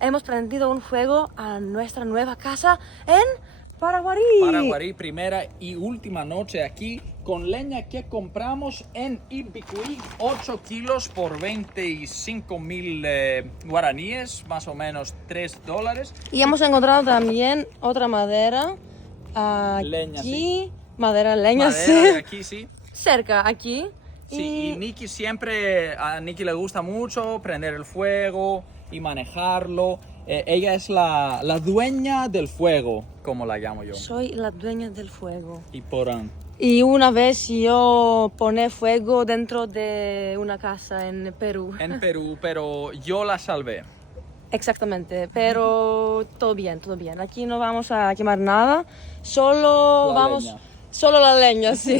hemos prendido un fuego a nuestra nueva casa en Paraguarí. Paraguarí, primera y última noche aquí con leña que compramos en Ibicuí, 8 kilos por 25.000 guaraníes, más o menos $3. Y hemos encontrado también otra madera aquí. Leña, sí. Madera, leña, Madera de aquí, sí. cerca, aquí. Sí, y Nikki siempre, a Nikki le gusta mucho prender el fuego y manejarlo. Ella es la dueña del fuego, como la llamo yo. Soy la dueña del fuego. Y Porán. Y una vez yo pone fuego dentro de una casa en Perú. En Perú, pero yo la salvé. Exactamente, pero todo bien, todo bien. Aquí no vamos a quemar nada, solo La vamos, leña. solo la leña, sí.